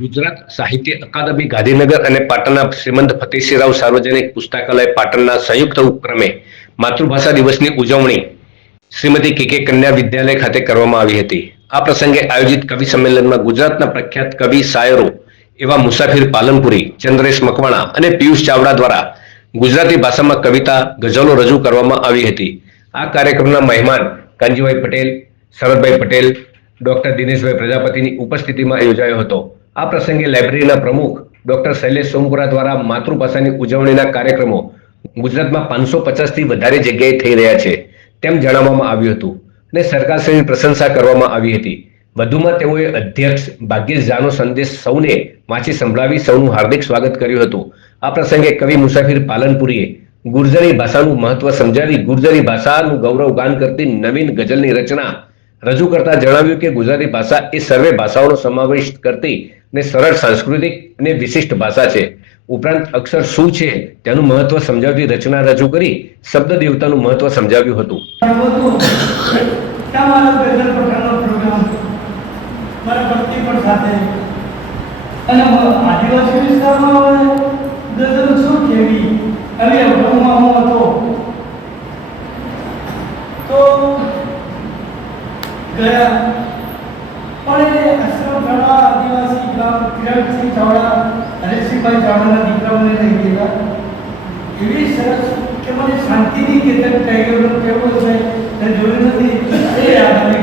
ગુજરાત સાહિત્ય અકાદમી ગાંધીનગર અને પાટણના શ્રીમંત ફતેસિંહરાવ સાર્વજનિક પુસ્તકાલય પાટણના સંયુક્ત ઉપક્રમે માતૃભાષા દિવસની ઉજવણી શ્રીમતી કે કન્યા વિદ્યાલય ખાતે કરવામાં આવી હતી. આ પ્રસંગે આયોજિત કવિ સંમેલનમાં ગુજરાતના પ્રખ્યાત કવિ શાયરો એવા મુસાફિર પાલનપુરી, ચંદ્રેશ મકવાણા અને પિયુષ ચાવડા દ્વારા ગુજરાતી ભાષામાં કવિતા, ગઝલો રજૂ કરવામાં આવી હતી. આ કાર્યક્રમના મહેમાન કાનજીભાઈ પટેલ, શરદભાઈ પટેલ, ડોક્ટર દિનેશભાઈ પ્રજાપતિની ઉપસ્થિતિમાં યોજાયો હતો. આ પ્રસંગે લાઇબ્રેરીના પ્રમુખ ડોક્ટર શૈલેષ સોમપુરા દ્વારા માતૃભાષાની ઉજવણીના કાર્યક્રમો ગુજરાતમાં 550થી વધારે જગ્યાએ થઈ રહ્યા છે તેમ જણાવવામાં આવ્યું હતું અને સરકારશ્રીની પ્રશંસા કરવામાં આવી હતી. વધુમાં તેઓએ અધ્યક્ષ ભાગ્યેશ ઝાનો સંદેશ સૌને વાંચી સંભળાવી સૌનું હાર્દિક સ્વાગત કર્યું હતું. આ પ્રસંગે કવિ મુસાફિર પાલનપુરીએ ગુર્જરી ભાષાનું મહત્વ સમજાવી ગુર્જરી ભાષાનું ગૌરવગાન કરતી નવીન ગઝલની રચના રજૂ કરતા જણાવ્યું કે ગુજરાતી ભાષા એ સર્વે ભાષાઓનો સમાવેશ કરતી ને સરળ સાંસ્કૃતિક અને વિશિષ્ટ ભાષા છે. ઉપરાંત અક્ષર શું છે તેનું મહત્વ સમજાવતી રચના રજૂ કરી શબ્દ દેવતાનું મહત્વ સમજાવ્યું હતું. આદિવાસી વિસ્તારમાં ગઝલ શું કેવી અને અવમાં હતો તો ગયા પણ એ આશ્રમ ઘણા આદિવાસી ગામ કિરણસિંહ ચાવડા, હરેશસિંહભાઈ ચાવડાના દીકરાઓને લઈ ગયેલા. એવી સરસ કે મને શાંતિની કેતન ટાઈગરનું કેવું છે તે જોયું નથી એ યાદ આવી